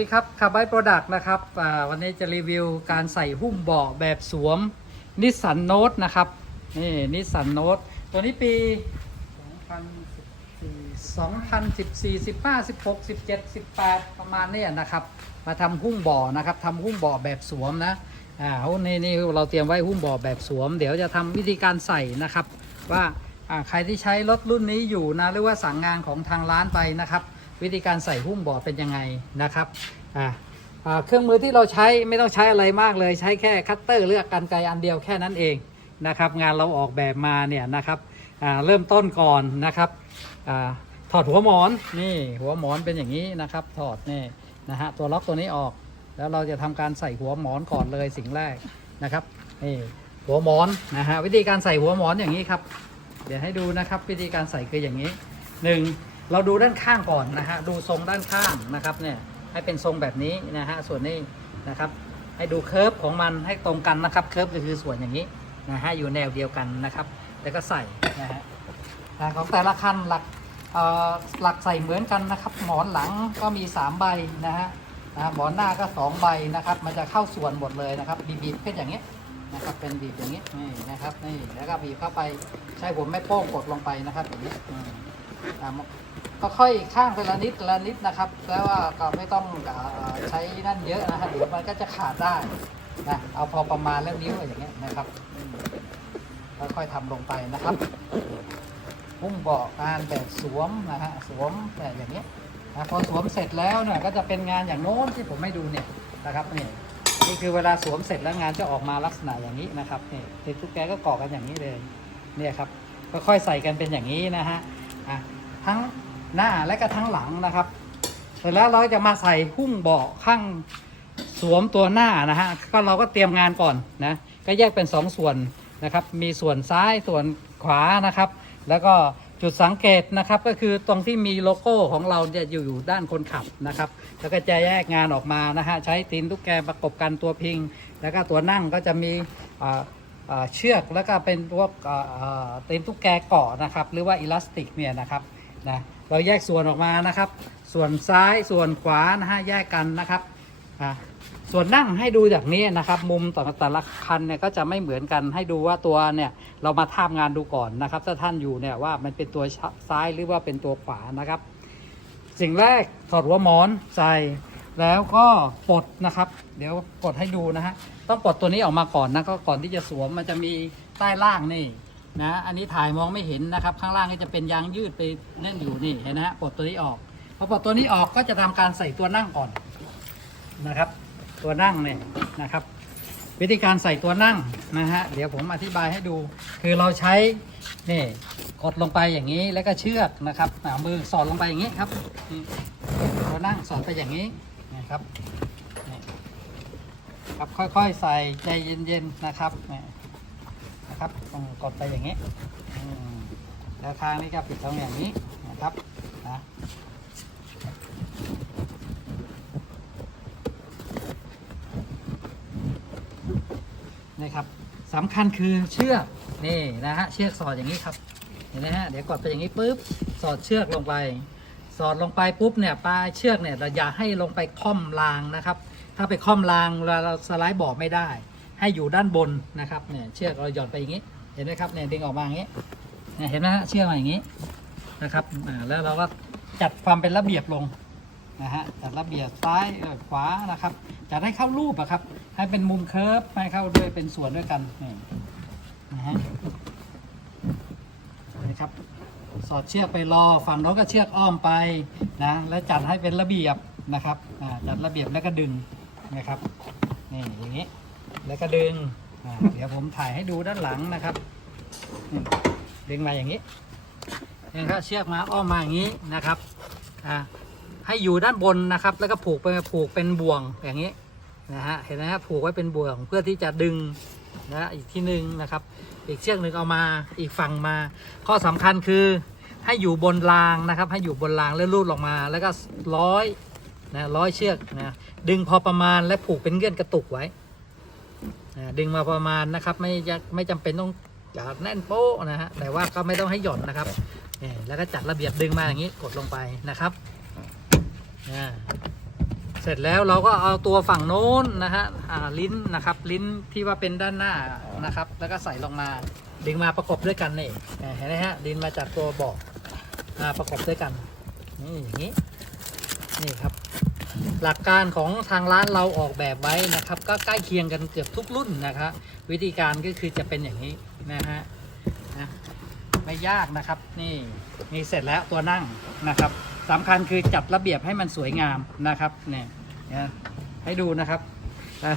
สวัสดีครับคาร์บายโปรดักต์นะครับวันนี้จะรีวิวการใส่หุ้มเบาะแบบสวมนิสสันโนตนะครับนี่นิสสันโนตตัวนี้ปี 2014 15 16 17 18 ประมาณนี้นะครับ มาทำหุ้มเบาะนะครับทำหุ้มเบาะแบบสวมนะอ่าในี่นี่เราเตรียมไว้หุ้มเบาะแบบสวม เดี๋ยวจะทำวิธีการใส่นะครับ ว่าใครที่ใช้รถรุ่นนี้อยู่นะหรือว่าสั่งงานของทางร้านไปนะครับ วิธีการใส่หุ้มเบาะเป็นยังไงนะครับอ่าเครื่องมือที่เราใช้ไม่ต้องใช้อะไรมากเลย ใช้แค่คัตเตอร์เลือกกันไกอันเดียวแค่นั้นเองนะครับงานเราออกแบบมาเนี่ยนะครับอ่าเริ่มต้นก่อนนะครับอาถอดหัวหมอนนี่หัวหมอนเป็นอย่างนี้นะครับ ถอดนี่นะฮะตัวล็อกตัวนี้ออก แล้วเราจะทำการใส่หัวหมอนก่อนเลยสิ่งแรกนะครับนี่หัวหมอนนะฮะวิธีการใส่หัวหมอนอย่างนี้ครับ เดี๋ยวให้ดูนะครับ วิธีการใส่คืออย่างนี้หนึ่ง เราดูด้านข้างก่อนนะฮะดูทรงด้านข้างนะครับเนี่ยให้เป็นทรงแบบนี้นะฮะส่วนนี้นะครับให้ดูเคิร์ฟของมันให้ตรงกันนะครับเคิร์ฟก็คือส่วนอย่างนี้นะฮะอยู่แนวเดียวกันนะครับ แล้วก็ใส่นะฮะของแต่ละคันหลักเอ่อหลักใส่เหมือนกันนะครับ หมอนหลังก็มี 3 ใบนะฮะนะหมอนหน้าก็ 2 ใบนะครับ มันจะเข้าส่วนหมดเลยนะครับบีบๆเป็นอย่างนี้นะครับเป็นบีบอย่างนี้นี่นะครับนี่แล้วก็บีบเข้าไปใช้หัวแม่โป้งกดลงไปนะครับอย่างนี้อืมอ่า ก็ค่อยข้างไปละนิดละนิดนะครับแล้วว่าก็ไม่ต้องอใช้นั่นเยอะนะฮะเดี๋ยวมันก็จะขาดได้นะเอาพอประมาณแล้วนิ้วอย่างเงี้ยนะครับค่อยๆทำลงไปนะครับหุ้มเบาะงานแบบสวมนะฮะสวมแบบอย่างเงี้ยนะพอสวมเสร็จแล้วเนี่ยก็จะเป็นงานอย่างโน้นที่ผมให้ดูเนี่ยนะครับนี่นี่คือเวลาสวมเสร็จแล้วงานจะออกมาลักษณะอย่างนี้นะครับนี่ติดตุ๊กแกก็เกาะกันอย่างนี้เลยเนี่ยครับค่อยๆใส่กันเป็นอย่างนี้นะฮะอะ ทั้งหน้าและก็ทั้งหลังนะครับ เสร็จแล้วเราจะมาใส่หุ้มเบาะข้างสวมตัวหน้านะฮะก็เราก็เตรียมงานก่อนนะก็แยกเป็นสองส่วนนะครับ มีส่วนซ้ายส่วนขวานะครับ แล้วก็จุดสังเกตนะครับก็คือตรงที่มีโลโก้ของเราจะอยู่อยู่ด้านคนขับนะครับ แล้วก็จะแยกงานออกมานะฮะใช้ตีนตุ๊กแกประกบกันตัวพิง แล้วก็ตัวนั่งก็จะมีเชือกแล้วก็เป็นพวกอ่าอ่าตีนตุ๊กแกเกาะนะครับ หรือว่าอิลาสติกเนี่ยนะครับ นะเราแยกส่วนออกมานะครับ ส่วนซ้ายส่วนขวานะฮะแยกกันนะครับอ่าส่วนนั่งให้ดูจากนี้นะครับ มุมแต่ละแต่ละคันเนี่ยก็จะไม่เหมือนกันให้ดูว่าตัวเนี่ยเรามาทาบงานดูก่อนนะครับ ถ้าท่านอยู่เนี่ยว่ามันเป็นตัวซ้ายหรือว่าเป็นตัวขวานะครับ สิ่งแรกถอดหัวหมอนใส่แล้วก็ปลดนะครับ เดี๋ยวกดให้ดูนะฮะต้องปลดตัวนี้ออกมาก่อนนะก็ก่อนที่จะสวมมันจะมีใต้ล่างนี่ นะอันนี้ถ่ายมองไม่เห็นนะครับ ข้างล่างก็จะเป็นยางยืดไปแน่นอยู่นี่เห็นนะฮะปลดตัวนี้ออกพอปลดตัวนี้ออกก็จะทำการใส่ตัวนั่งก่อนนะครับ ตัวนั่งเนี่ยนะครับ วิธีการใส่ตัวนั่งนะฮะเดี๋ยวผมอธิบายให้ดู คือเราใช้นี่กดลงไปอย่างนี้แล้วก็เชือกนะครับเอามือสอดลงไปอย่างนี้ครับตัวนั่งสอดไปอย่างนี้นะครับครับค่อยๆใส่ใจเย็นๆนะครับ นะครับต้องกดไปอย่างนี้แล้วข้างนี้ก็ปิดตรงอย่างนี้นะครับนะนี่ครับสำคัญคือเชือกนี่นะฮะเชือกสอดอย่างนี้ครับเห็นไหมฮะเดี๋ยวกดไปอย่างนี้ปุ๊บสอดเชือกลงไป สอดลงไปปุ๊บเนี่ยปลายเชือกเนี่ยเราอย่าให้ลงไปค่อมรางนะครับ ถ้าไปค่อมรางเราสไลด์บอกไม่ได้ ให้อยู่ด้านบนนะครับเนี่ยเชือกเราหย่อนไปอย่างนี้ เห็นไหมครับเนี่ยดึงออกมาอย่างนี้เนี่ยเห็นไหมฮะเชือกมาอย่างนี้นะครับแล้วเราก็จัดความเป็นระเบียบลงนะฮะจัดระเบียบซ้ายขวานะครับจัดให้เข้ารูปอะครับให้เป็นมุมเคิร์ฟให้เข้าด้วยเป็นส่วนด้วยกันนี่นะฮะนี่ครับสอดเชือกไปรอฝั่งน้นก็เชือกอ้อมไปนะแล้วจัดให้เป็นระเบียบนะครับจัดระเบียบแล้วก็ดึงนะครับนี่อย่างนี้ แล้วก็ดึงอ่าเดี๋ยวผมถ่ายให้ดูด้านหลังนะครับนี่ดึงมาอย่างนี้นี่ครับเชือกมาอ้อมมาอย่างนี้นะครับอ่าให้อยู่ด้านบนนะครับ แล้วก็ผูกไปผูกเป็นบ่วงอย่างนี้นะฮะเห็นไหมฮะผูกไว้เป็นบ่วงเพื่อที่จะดึงนะอีกที่หนึ่งนะครับ อีกเชือกหนึ่งเอามาอีกฝั่งมา ข้อสำคัญคือให้อยู่บนรางนะครับ ให้อยู่บนรางแล้วลูดลงมา แล้วก็ร้อยนะร้อยเชือกนะดึงพอประมาณและผูกเป็นเงื่อนกระตุกไว้ ดึงมาประมาณนะครับ ไม่จะไม่จำเป็นต้องจัดแน่นโป๊ะนะฮะแต่ว่าก็ไม่ต้องให้หย่อนนะครับนี่แล้วก็จัดระเบียบดึงมาอย่างนี้กดลงไปนะครับเสร็จแล้วเราก็เอาตัวฝั่งโน้นนะฮะลิ้นนะครับ ลิ้นที่ว่าเป็นด้านหน้านะครับ แล้วก็ใส่ลงมาดึงมาประกบด้วยกันนี่เห็นไหมฮะลิ้นมาจากตัวบอกประกบด้วยกันนี่อย่างนี้นี่ครับ หลักการของทางร้านเราออกแบบไว้นะครับ ก็ใกล้เคียงกันเกือบทุกรุ่นนะครับวิธีการก็คือจะเป็นอย่างนี้นะฮะนะไม่ยากนะครับ นี่นี่เสร็จแล้วตัวนั่งนะครับสำคัญคือจัดระเบียบให้มันสวยงามนะครับเนี่ยให้ดูนะครับ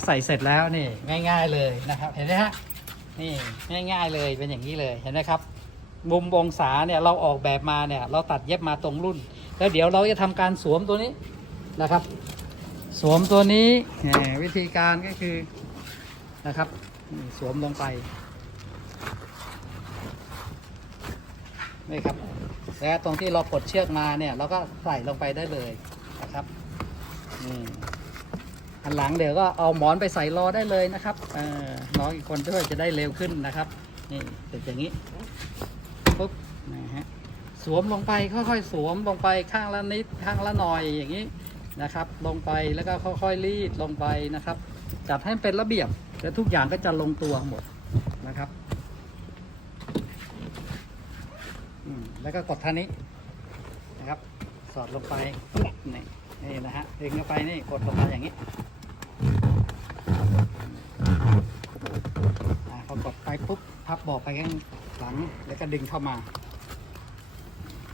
ใส่เสร็จแล้วนี่ง่าย ๆเลยนะครับ เห็นไหมฮะนี่ง่าย ๆเลยเป็นอย่างนี้เลยเห็นไหมครับ มุมองศาเนี่ยเราออกแบบมาเนี่ยเราตัดเย็บมาตรงรุ่น แล้วเดี๋ยวเราจะทำการสวมตัวนี้ นะครับ สวมตัวนี้วิธีการก็คือนะครับ สวมลงไปนี่ครับแล้วตรงที่เรากดเชือกมาเนี่ยเราก็ใส่ลงไปได้เลยนะครับนี่อันหลังเดี๋ยวก็เอาหมอนไปใส่รอได้เลยนะครับน้องอีกคนด้วยจะได้เร็วขึ้นนะครับนี่เป็นอย่างนี้ปุ๊บนะฮะสวมลงไปค่อยๆ สวมลงไปข้างละนิดข้างละหน่อยอย่างนี้ นะครับ ลงไปแล้วก็ค่อยๆรีดลงไปนะครับ จัดให้เป็นระเบียบแล้วทุกอย่างก็จะลงตัวหมดนะครับแล้วก็กดท่านี้นะครับ สอดลงไปนี่นี่นะฮะดึงเข้าไปนี่กดลงมาอย่างนี้อ่าพอกดไปปุ๊บพับบอกไปข้างหลังแล้วก็ดึงเข้ามา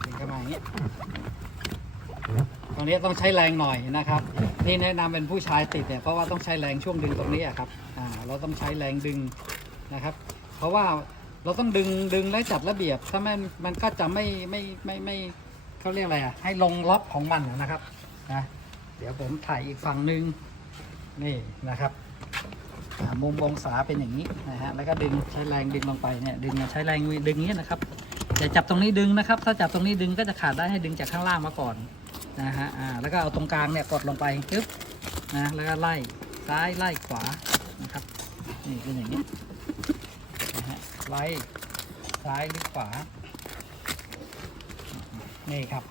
ดึงเข้ามาอย่างนี้ ตรงนี้ต้องใช้แรงหน่อยนะครับนี่แนะนำเป็นผู้ชายติดเนี่ยเพราะว่าต้องใช้แรงช่วงดึงตรงนี้อะครับอ่าเราต้องใช้แรงดึงนะครับ เพราะว่าเราต้องดึงดึงและจัดระเบียบ ถ้าไม่มันก็จะไม่ไม่ไม่ไม่เขาเรียกอะไรอะให้ลงล็อกของมันนะครับนะเดี๋ยวผมถ่ายอีกฝั่งหนึ่งนี่นะครับมุมองศาเป็นอย่างนี้นะฮะแล้วก็ดึงใช้แรงดึงลงไปเนี่ยดึงใช้แรงดึงอย่างนี้นะครับอย่าจับตรงนี้ดึงนะครับ ถ้าจับตรงนี้ดึงก็จะขาดได้ให้ดึงจากข้างล่างมาก่อน นะฮะอ่าแล้วก็เอาตรงกลางเนี่ยกดลงไปปึ๊บนะแล้วก็ไล่ซ้ายไล่ขวานะครับนี่เป็นอย่างนี้นะฮะไล่ซ้ายหรือขวานี่ครับ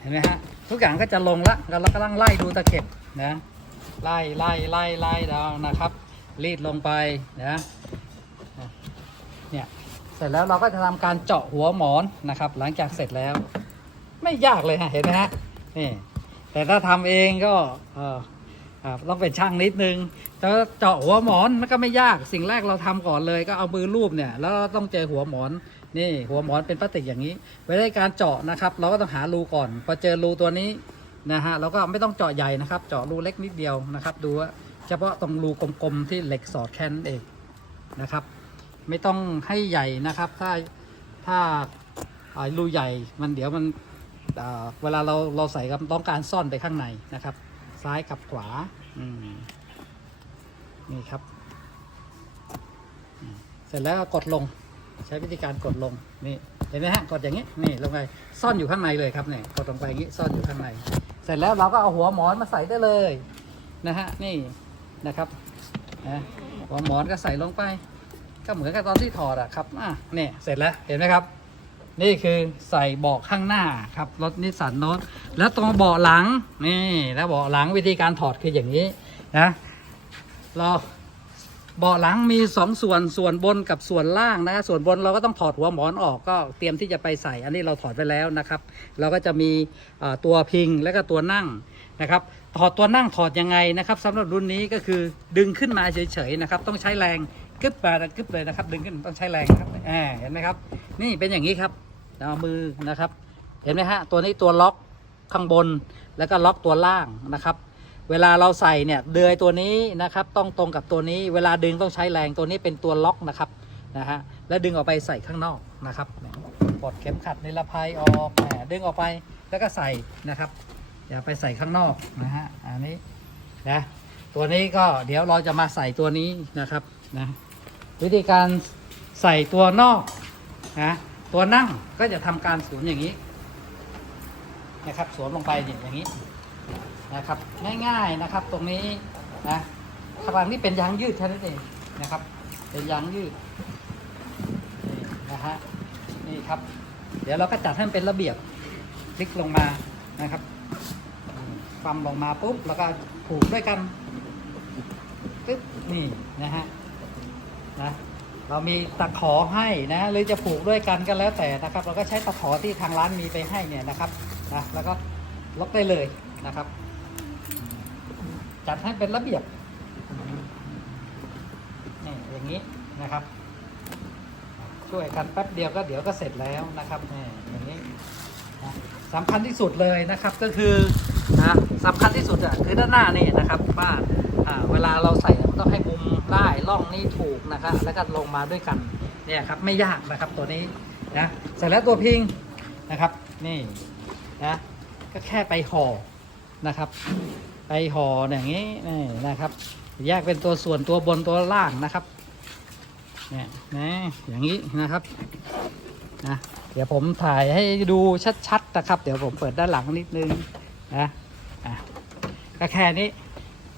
เห็นไหมฮะทุกอย่างก็จะลงละแล้วเรากำลังไล่ดูตะเข็บนะไล่ไล่ไล่ไล่ดาวนะครับ รีดลงไปนะเนี่ยเสร็จแล้วเราก็จะทำการเจาะหัวหมอนนะครับ หลังจากเสร็จแล้ว ไม่ยากเลยฮะเห็นไหมฮะ นี่แต่ถ้าทำเองก็เออต้องเป็นช่างนิดนึงแต่เจาะหัวหมอนมันก็ไม่ยากสิ่งแรกเราทำก่อนเลย ก็เอามือรูปเนี่ยแล้วต้องเจอหัวหมอนนี่หัวหมอนเป็นพลาสติกอย่างนี้เวลาการเจาะนะครับ เราก็ต้องหารูก่อน พอเจอรูตัวนี้นะฮะเราก็ไม่ต้องเจาะใหญ่นะครับ เจาะรูเล็กนิดเดียวนะครับ ดูว่าเฉพาะตรงรูกลมๆที่เหล็กสอดแค่นั้นเองนะครับ ไม่ต้องให้ใหญ่นะครับ ถ้าถ้ารูใหญ่มันเดี๋ยวมัน เวลาเราเราใส่กับต้องการซ่อนไปข้างในนะครับ ซ้ายกับขวาอืมนี่ครับ เสร็จแล้วก็กดลงใช้วิธีการกดลงนี่เห็นไหมฮะกดอย่างนี้นี่ลงไปซ่อนอยู่ข้างในเลยครับเนี่ยกดลงไปอย่างนี้ซ่อนอยู่ข้างใน เสร็จแล้วเราก็เอาหัวหมอนมาใส่ได้เลยนะฮะนี่นะครับนะหัวหมอนก็ใส่ลงไป ก็เหมือนกับตอนที่ถอดอะครับอะเนี่ยเสร็จแล้วเห็นไหมครับ นี่คือใส่เบาะข้างหน้าครับรถนิสสันโน้ตแล้วตรงเบาะหลังนี่แล้วเบาะหลังวิธีการถอดคืออย่างนี้นะเราเบาะหลังมีสองส่วนส่วนบนกับส่วนล่างนะส่วนบนเราก็ต้องถอดหัวหมอนออกก็เตรียมที่จะไปใส่ อันนี้เราถอดไปแล้วนะครับ เราก็จะมีตัวพิงและก็ตัวนั่งนะครับถอดตัวนั่งถอดยังไงนะครับสำหรับรุ่นนี้ก็คือดึงขึ้นมาเฉยๆนะครับ ต้องใช้แรงกึบมากึบเลยนะครับ ดึงขึ้นต้องใช้แรงนะครับเห็นไหมครับ นี่เป็นอย่างนี้ครับเอามือนะครับ เห็นไหมฮะตัวนี้ตัวล็อกข้างบนแล้วก็ล็อกตัวล่างนะครับ เวลาเราใส่เนี่ยเดือยตัวนี้นะครับ ต้องตรงกับตัวนี้ เวลาดึงต้องใช้แรงตัวนี้เป็นตัวล็อกนะครับนะฮะแล้วดึงออกไปใส่ข้างนอกนะครับปลดเข็มขัดนิรภัยออกดึงออกไปแล้วก็ใส่นะครับ อย่าไปใส่ข้างนอกนะฮะอันนี้นะตัวนี้ก็เดี๋ยวเราจะมาใส่ตัวนี้นะครับนะวิธีการใส่ตัวนอก นะตัวนั่งก็จะทำการสวมอย่างนี้นะครับสวมลงไปอย่างนี้นะครับ ง่ายๆนะครับตรงนี้นะข้างหลังนี่เป็นยางยืดแค่นั้นเองนะครับ เป็นยางยืดนะฮะนี่ครับ เดี๋ยวเราก็จัดให้มันเป็นระเบียบคลิกลงมานะครับอืมความลงมาปุ๊บแล้วก็ผูกด้วยกันปึ๊บนี่นะฮะนะ เรามีตะขอให้นะหรือจะผูกด้วยกันก็แล้วแต่นะครับ เราก็ใช้ตะขอที่ทางร้านมีไปให้เนี่ยนะครับนะแล้วก็ล็อกได้เลยนะครับ จัดให้เป็นระเบียบนี่อย่างนี้นะครับ ช่วยกันแป๊บเดียวก็เดี๋ยวก็เสร็จแล้วนะครับนี่อย่างนี้สำคัญที่สุดเลยนะครับก็คือนะสำคัญที่สุดอะคือด้านหน้านี่นะครับว่าอ่า เวลาเราใส่มันต้องให้มุมได้ร่องนี่ถูกนะครับแล้วก็ลงมาด้วยกันเนี่ยครับไม่ยากนะครับตัวนี้นะเสร็จแล้วตัวพิงนะครับนี่นะก็แค่ไปห่อนะครับ ไปห่ออย่างนี้นี่นะครับ แยกเป็นตัวส่วนตัวบนตัวล่างนะครับเนี่ยนะอย่างนี้นะครับนะเดี๋ยวผมถ่ายให้ดูชัดๆนะครับ เดี๋ยวผมเปิดด้านหลังนิดนึงนะอะก็แค่นี้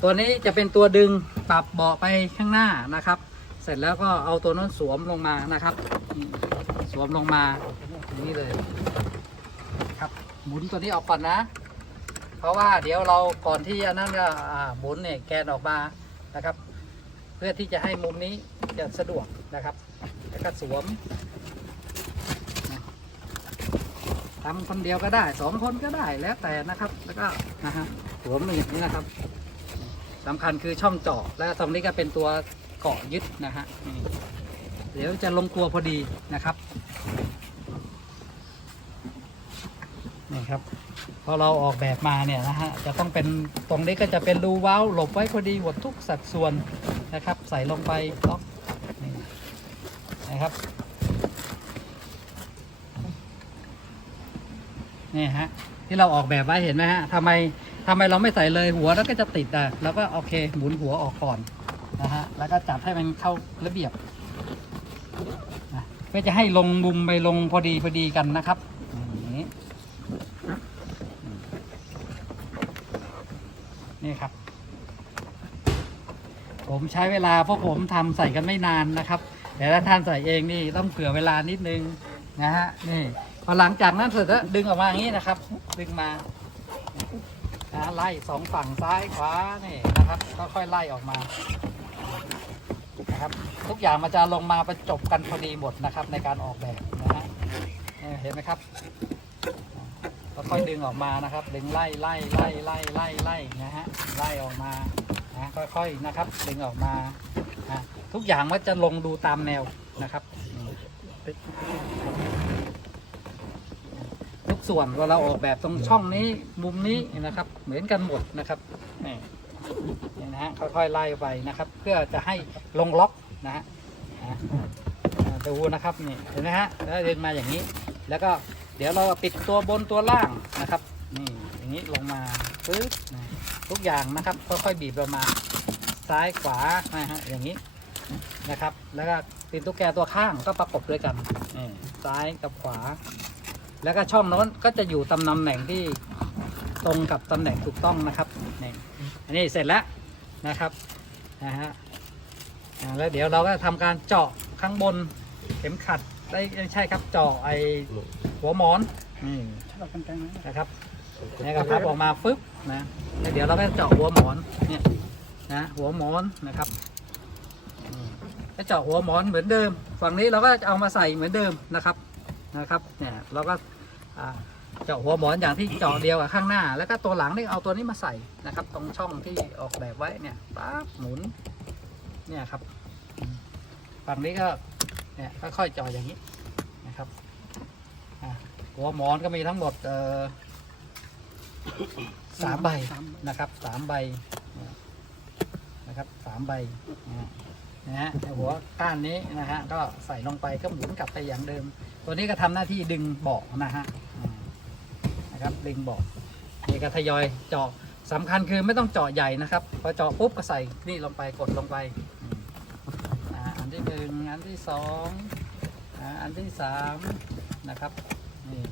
ตัวนี้จะเป็นตัวดึงปรับเบาะไปข้างหน้านะครับ เสร็จแล้วก็เอาตัวนั้นสวมลงมานะครับ สวมลงมาอย่างนี้เลยครับหมุนตัวนี้ออกก่อนนะ เพราะว่าเดี๋ยวเราก่อนที่อันนั้นจะหมุนเนี่ยแกนออกมานะครับ เพื่อที่จะให้มุมนี้จะสะดวกนะครับแล้วก็สวมทำคนเดียวก็ได้สองคนก็ได้แล้วแต่นะครับ แล้วก็นะฮะสวมอย่างนี้นะครับ สำคัญคือช่องเจาะและตรงนี้ก็เป็นตัวเกาะยึดนะฮะเดี๋ยวจะลงตัวพอดีนะครับนี่ครับพอเราออกแบบมาเนี่ยนะฮะจะต้องเป็นตรงนี้ก็จะเป็นรูเว้าหลบไว้พอดีหมดทุกสัดส่วนนะครับ ใส่ลงไปล็อกนี่นะครับนี่ฮะที่เราออกแบบไว้เห็นไหมฮะทำไม ทำไมเราไม่ใส่เลยหัวแล้วก็จะติดอะแล้วก็โอเคหมุนหัวออกก่อนนะฮะแล้วก็จับให้มันเข้าระเบียบนะเพื่อจะให้ลงมุมไปลงพอดีพอดีกันนะครับนี้นี่ครับ ผมใช้เวลาเพราะผมทำใส่กันไม่นานนะครับ แต่ถ้าท่านใส่เองนี่ต้องเผื่อเวลานิดนึงนะฮะนี่พอหลังจากนั้นเสร็จแล้วดึงออกมาอย่างนี้นะครับ ดึงมา นะไล่สองฝั่งซ้ายขวานี่นะครับ ก็ค่อยไล่ออกมานะครับ ทุกอย่างมันจะลงมาประจบกันพอดีหมดนะครับ ในการออกแบบนะฮะเห็นไหมครับก็ค่อยดึงออกมานะครับ ดึงไล่ไล่ไล่ไล่ไล่ไล่นะฮะไล่ออกมานะค่อยๆนะครับ ดึงออกมานะทุกอย่างมันจะลงดูตามแนวนะครับ ส่วนเวลาออกแบบตรงช่องนี้มุมนี้นะครับ เหมือนกันหมดนะครับนี่นี่นะฮะค่อยๆไล่ไปนะครับ เพื่อจะให้ลงล็อกนะฮะดูนะครับนี่เห็นไหมฮะแล้วเดึงมาอย่างนี้ แล้วก็เดี๋ยวเราปิดตัวบนตัวล่างนะครับนี่อย่างนี้ลงมาปึ๊บทุกอย่างนะครับค่อยๆบีบลงมาซ้ายขวานะฮะอย่างนี้นะครับ แล้วก็ตีนตุ๊กแกตัวข้างก็ประกบด้วยกันนี่ซ้ายกับขวา แล้วก็ช่องโน้นก็จะอยู่ตำแหน่งที่ตรงกับตำแหน่งถูกต้องนะครับนี่อันนี้เสร็จแล้วนะครับนะฮะแล้วเดี๋ยวเราก็ทำการเจาะข้างบนเข็มขัดได้ไม่ใช่ครับเจาะไอหัวหมอนนี่นะครับนี่ก็พับออกมาฟึบนะแล้วเดี๋ยวเราก็เจาะหัวหมอนเนี่ยนะหัวหมอนนะครับแล้วเจาะหัวหมอนเหมือนเดิม ฝั่งนี้เราก็จะเอามาใส่เหมือนเดิมนะครับนะครับเนี่ยเราก็ เจาะหัวหมอนอย่างที่เจาะเดียวกับข้างหน้า แล้วก็ตัวหลังนี่เอาตัวนี้มาใส่นะครับ ตรงช่องที่ออกแบบไว้เนี่ยปั๊บหมุนเนี่ยครับฝั่งนี้ก็เนี่ยค่อยๆเจาะอย่างนี้นะครับหัวหมอนก็มีทั้งหมดเออสามใบนะครับสามใบนะครับสามใบนะฮะนะฮะหัวก้านนี้นะฮะก็ใส่ลงไปก็หมุนกลับไปอย่างเดิม ตัวนี้ก็ทำหน้าที่ดึงเบาะนะฮะ นะครับดึงเบาะนี่ก็ทยอยเจาะสำคัญคือไม่ต้องเจาะใหญ่นะครับพอเจาะปุ๊บก็ใส่นี่ลงไปกดลงไปอันที่หนึ่งอันที่สองอันที่สามนะครับนี่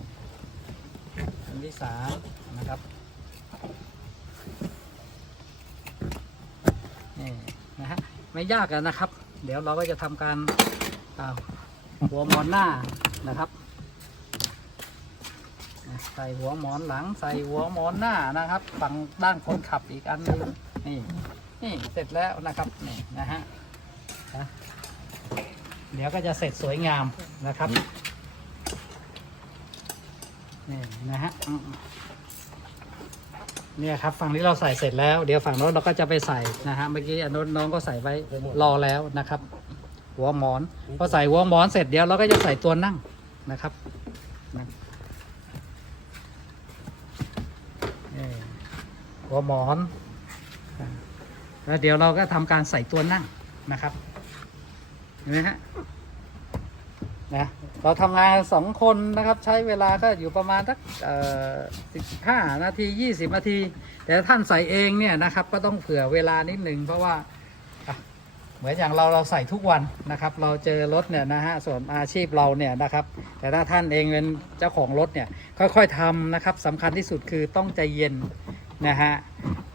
อันที่สามนะครับนี่นะฮะไม่ยากนะครับ เดี๋ยวเราก็จะทำการหัวหมอนหน้านะครับ ใส่หัวหมอนหลังใส่หัวหมอนหน้านะครับ ฝั่งด้านคนขับอีกอันนึงนี่นี่เสร็จแล้วนะครับนี่นะฮะเดี๋ยวก็จะเสร็จสวยงามนะครับนี่นะฮะเนี่ยครับฝั่งนี้เราใส่เสร็จแล้ว เดี๋ยวฝั่งโน้นเราก็จะไปใส่นะฮะเมื่อกี้อันโน้นน้องก็ใส่ไว้รอแล้วนะครับ หัวหมอนพอใส่หัวหมอนเสร็จเดี๋ยวเราก็จะใส่ตัวนั่งนะครับนะนี่ หมอน แล้วเดี๋ยวเราก็ทำการใส่ตัวนั่งนะครับเห็นไหมฮะนะเราทำงานสองคนนะครับ ใช้เวลาก็อยู่ประมาณสักสิบห้านาทียี่สิบนาที แต่ท่านใส่เองเนี่ยนะครับ ก็ต้องเผื่อเวลานิดหนึ่งเพราะว่าเหมือนอย่างเราเราใส่ทุกวันนะครับ เราเจอรถเนี่ยนะฮะส่วนอาชีพเราเนี่ยนะครับ แต่ถ้าท่านเองเป็นเจ้าของรถเนี่ยค่อยๆทำนะครับสำคัญที่สุดคือต้องใจเย็น นะฮะ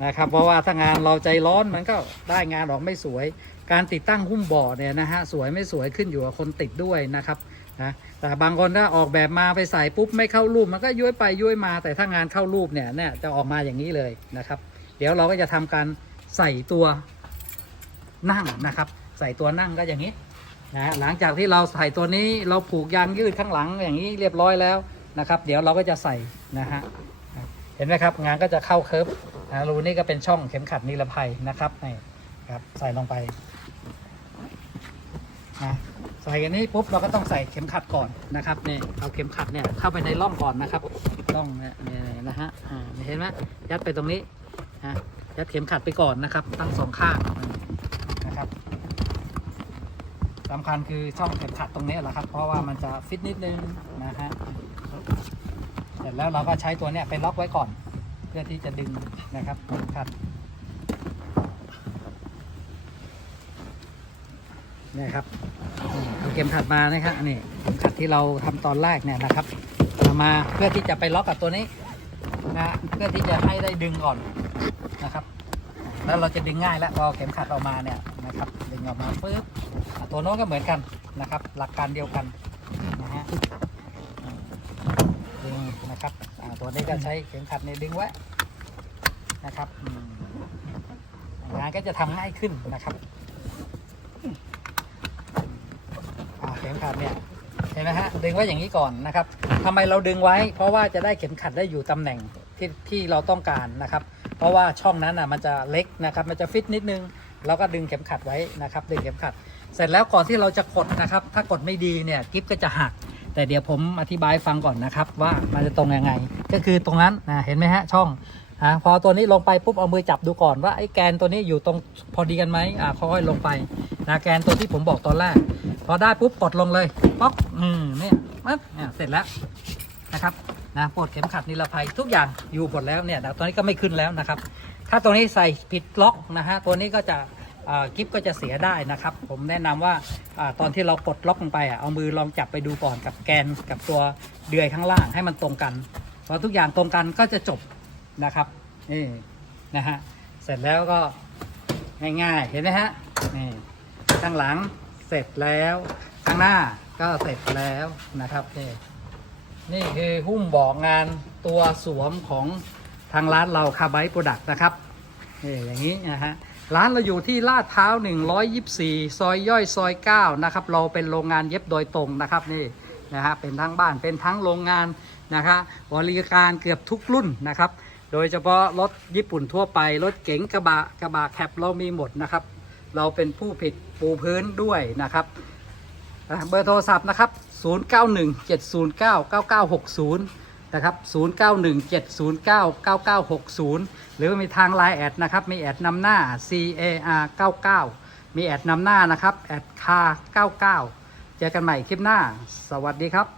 นะครับเพราะว่าถ้างานเราใจร้อนมันก็ได้งานออกไม่สวย การติดตั้งหุ้มบาะเนี่ยนะฮะสวยไม่สวยขึ้นอยู่กับคนติดด้วยนะครับนะแต่บางคนถ้าออกแบบมาไปใส่ปุ๊บไม่เข้ารูปมันก็ย้วยไปย้วยมา แต่ถ้างานเข้ารูปเนี่ยเนี่ยจะออกมาอย่างนี้เลยนะครับ เดี๋ยวเราก็จะทำการใส่ตัวนั่งนะครับ ใส่ตัวนั่งก็อย่างนี้นะฮะหลังจากที่เราใส่ตัวนี้เราผูกยางยืดข้างหลังอย่างนี้เรียบร้อยแล้วนะครับ เดี๋ยวเราก็จะใส่นะฮะ เห็นไหมครับ งานก็จะเข้าเคิร์ฟนะรูนี่ก็เป็นช่องเข็มขัดนิรภัยนะครับนี่ครับใส่ลงไปนะใส่กันนี้ปุ๊บเราก็ต้องใส่เข็มขัดก่อนนะครับนี่เอาเข็มขัดเนี่ยเข้าไปในร่องก่อนนะครับร่องเนี่ยนะฮะอ่าเห็นไหมยัดไปตรงนี้นะยัดเข็มขัดไปก่อนนะครับ ตั้งสองข้างนะครับสำคัญคือช่องเข็มขัดตรงนี้แหละครับ เพราะว่ามันจะฟิตนิดนึงนะฮะ ร็จแล้วเราก็ใช้ตัวเนี้ยไปล็อกไว้ก่อน เพื่อที่จะดึงนะครับเข็มขัดนี่ครับเอาเข็มขัดมานะครับนี่เข็มขัดที่เราทำตอนแรกเนี่ยนะครับเอามาเพื่อที่จะไปล็อกกับตัวนี้นะเพื่อที่จะให้ได้ดึงก่อนนะครับ แล้วเราจะดึงง่ายแล้วพอเข็มขัดออกมาเนี่ยนะครับ ดึงออกมาปึ๊บตัวโน้นก็เหมือนกันนะครับ หลักการเดียวกันนะฮะอืมดึงนะครับอ่า ตัวนี้ก็ใช้เข็มขัดเนี่ยดึงไว้นะครับงานก็จะทำง่ายขึ้นนะครับเข็มขัดเนี่ยเห็นไหมฮะดึงไว้อย่างนี้ก่อนนะครับทำไมเราดึงไว้ เพราะว่าจะได้เข็มขัดได้อยู่ตำแหน่งที่ที่เราต้องการนะครับ เพราะว่าช่องนั้นอะมันจะเล็กนะครับ มันจะฟิตนิดนึงเราก็ดึงเข็มขัดไว้นะครับ ดึงเข็มขัด เสร็จแล้วก่อนที่เราจะกดนะครับ ถ้ากดไม่ดีเนี่ยกิฟก็จะหัก แต่เดี๋ยวผมอธิบายฟังก่อนนะครับว่ามันจะตรงยังไง ก็คือตรงนั้นนะเห็นไหมฮะช่องอ่าพอตัวนี้ลงไปปุ๊บเอามือจับดูก่อนว่าไอ้แกนตัวนี้อยู่ตรงพอดีกันไหมอ่าค่อยๆลงไปนะแกนตัวที่ผมบอกตอนแรก พอได้ปุ๊บกดลงเลยป๊อกอืมเนี่ยปั๊บเนี่ยเสร็จแล้วนะครับนะปลดเข็มขัดนิรภัยทุกอย่างอยู่หมดแล้วเนี่ยแต่ตอนนี้ก็ไม่ขึ้นแล้วนะครับ ถ้าตัวนี้ใส่ผิดล็อกนะฮะตัวนี้ก็จะ กิฟก็จะเสียได้นะครับ ผมแนะนำว่าตอนที่เรากดล็อกลงไปอะเอามือลองจับไปดูก่อนกับแกนกับตัวเดือยข้างล่างให้มันตรงกันพอทุกอย่างตรงกันก็จะจบนะครับนี่นะฮะเสร็จแล้วก็ง่ายๆเห็นไหมฮะนี่ข้างหลังเสร็จแล้วข้างหน้าก็เสร็จแล้วนะครับนี่นี่คือหุ้มบอกงานตัวสวมของทางร้านเราคาไบโปรดักต์นะครับนี่อย่างนี้นะฮะ ร้านเราอยู่ที่ลาดพร้าว 124 ซอยย่อยซอย 9 นะครับ เราเป็นโรงงานเย็บโดยตรงนะครับนี่นะฮะเป็นทั้งบ้านเป็นทั้งโรงงานนะครับบริการเกือบทุกรุ่นนะครับ โดยเฉพาะรถญี่ปุ่นทั่วไป รถเก๋งกระบะกระบะแคปเรามีหมดนะครับ เราเป็นผู้ผิดปูพื้นด้วยนะครับเบอร์โทรศัพท์นะครับ 0917099960 นะครับ 0917099960 หรือว่ามีทางไลน์แอดนะครับ มีแอดนำหน้า CAR 99มีแอดนำหน้านะครับแอดคา99 เจอกันใหม่คลิปหน้า สวัสดีครับ